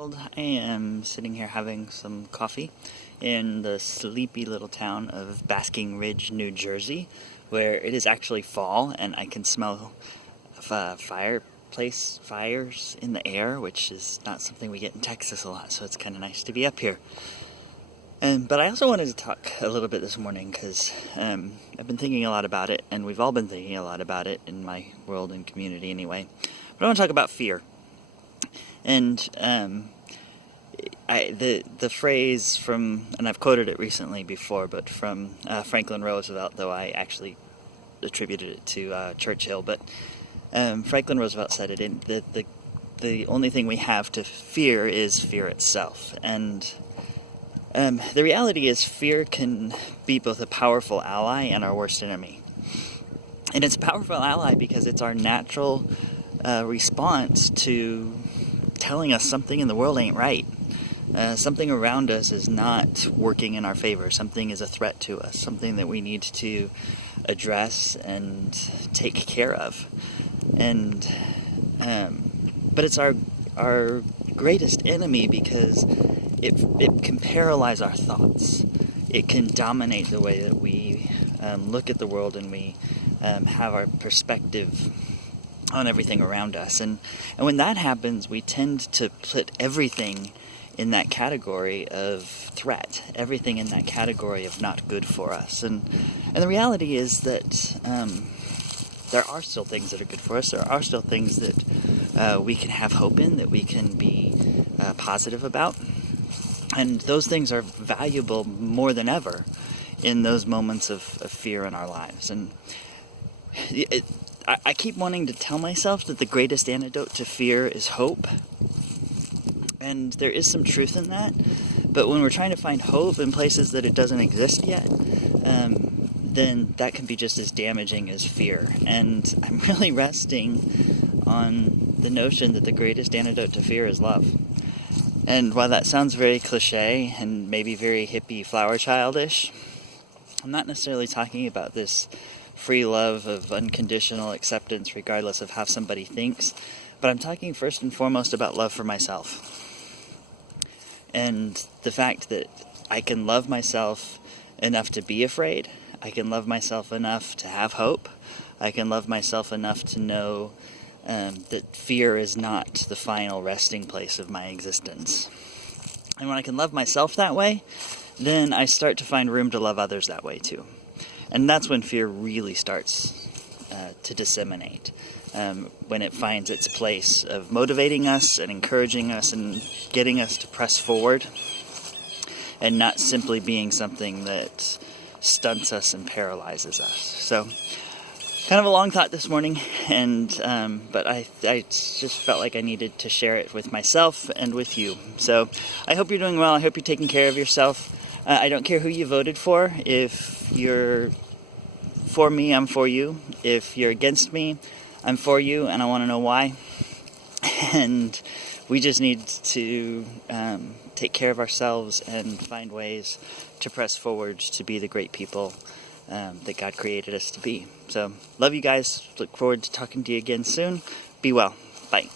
I am sitting here having some coffee in the sleepy little town of Basking Ridge, New Jersey, where it is actually fall and I can smell fireplace fires in the air, which is not something we get in Texas a lot, so it's kind of nice to be up here. But I also wanted to talk a little bit this morning because I've been thinking a lot about it, and we've all been thinking a lot about it in my world and community anyway. But I want to talk about fear. And the phrase from, and I've quoted it recently before, but from Franklin Roosevelt, though I actually attributed it to Churchill, but Franklin Roosevelt said it, that the only thing we have to fear is fear itself. And the reality is fear can be both a powerful ally and our worst enemy. And it's a powerful ally because it's our natural response to telling us something in the world ain't right. Something around us is not working in our favor. Something is a threat to us. Something that we need to address and take care of. And but it's our greatest enemy because it can paralyze our thoughts. It can dominate the way that we look at the world, and we have our perspective on everything around us. And when that happens, we tend to put everything in that category of threat, everything in that category of not good for us. And the reality is that there are still things that are good for us. There are still things that we can have hope in, that we can be positive about. And those things are valuable more than ever in those moments of fear in our lives. And I keep wanting to tell myself that the greatest antidote to fear is hope. And there is some truth in that. But when we're trying to find hope in places that it doesn't exist yet, then that can be just as damaging as fear. And I'm really resting on the notion that the greatest antidote to fear is love. And while that sounds very cliche and maybe very hippie flower childish, I'm not necessarily talking about this free love of unconditional acceptance regardless of how somebody thinks, but I'm talking first and foremost about love for myself. And the fact that I can love myself enough to be afraid, I can love myself enough to have hope, I can love myself enough to know that fear is not the final resting place of my existence. And when I can love myself that way, then I start to find room to love others that way too. And that's when fear really starts to disseminate, when it finds its place of motivating us and encouraging us and getting us to press forward, and not simply being something that stunts us and paralyzes us. So, kind of a long thought this morning, and but I just felt like I needed to share it with myself and with you. So I hope you're doing well. I hope you're taking care of yourself. I don't care who you voted for. If you're for me, I'm for you. If you're against me, I'm for you, and I want to know why. And we just need to take care of ourselves and find ways to press forward to be the great people that God created us to be. So, love you guys. Look forward to talking to you again soon. Be well. Bye.